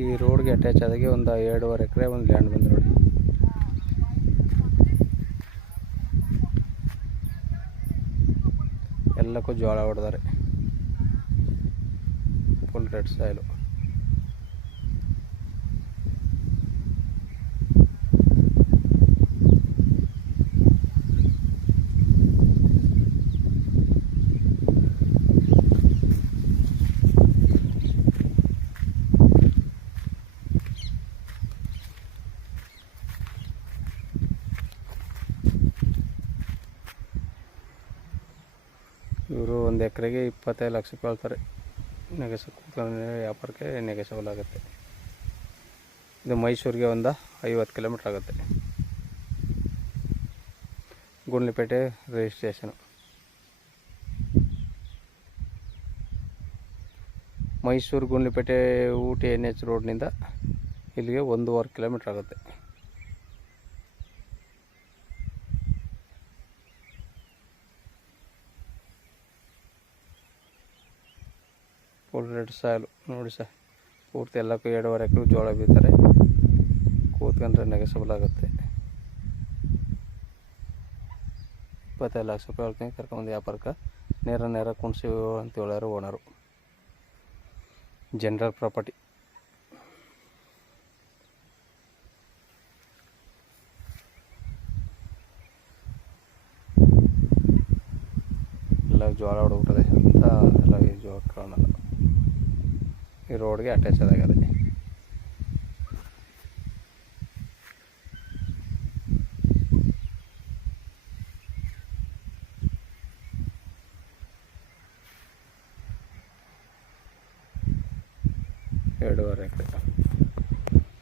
ಈ ರೋಡ್ಗೆ ಅಟ್ಯಾಚ್ ಆದಾಗೆ ಒಂದು 2.5 ಎಕರೆ ಒಂದು ಲ್ಯಾಂಡ್ ಬಂದು ನೋಡಿ. ಎಲ್ಲಕ್ಕೂ ಜೋಳ ಹೊಡೆದಾರೆ. Full red soil. ಇವರು ಒಂದು ಎಕರೆಗೆ 25 ಲಕ್ಷ ಹೇಳ್ತಾರೆ. ವ್ಯಾಪಾರಕ್ಕೆ ನೆಗೆಸಬಲ್ ಆಗುತ್ತೆ. ಇದು ಮೈಸೂರಿಗೆ ಒಂದು 50 ಕಿಲೋಮೀಟ್ರ್ ಆಗುತ್ತೆ. ಗುಂಡ್ಲುಪೇಟೆ ರಿಜಿಸ್ಟ್ರೇಷನು. ಮೈಸೂರು ಗುಂಡ್ಲುಪೇಟೆ ಊಟಿ NH ರೋಡ್ನಿಂದ ಇಲ್ಲಿಗೆ 1.5 ಕಿಲೋಮೀಟ್ರ್ ಆಗುತ್ತೆ. ಫುಲ್ ರೆಡ್ ಸಾಯಿಲು ನೋಡಿ ಸರ್. ಪೂರ್ತಿ ಎಲ್ಲಕ್ಕೂ 2.5 ಎಕರೆ ಜೋಳ ಬೀಳ್ತಾರೆ. ಕೂತ್ಕೊಂಡ್ರೆ ನೆಗೆಸಬಲ್ ಆಗುತ್ತೆ. 25 ಲಕ್ಷ ರೂಪಾಯಿ ಹೇಳ್ತೀನಿ. ಕರ್ಕೊಂಬಂದು ವ್ಯಾಪಾರಕ್ಕೆ ನೇರ ಕುಣಿಸಿ ಅಂತ ಹೇಳೋರು ಓನರು. General property. ಎಲ್ಲ ಜೋಳ ಹೊಡ್ಬಿಟ್ಟದೆ ಅಂತ ಎಲ್ಲ ಈ ಜೋಳ ಕಾಣಲ್ಲ. ಈ ರೋಡ್ಗೆ ಅಟ್ಯಾಚ್ ಆದಾಗದೆ. ಎರಡೂವರೆ ಎಕರೆ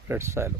ರೆಡ್ ಸಾಯಿಲು.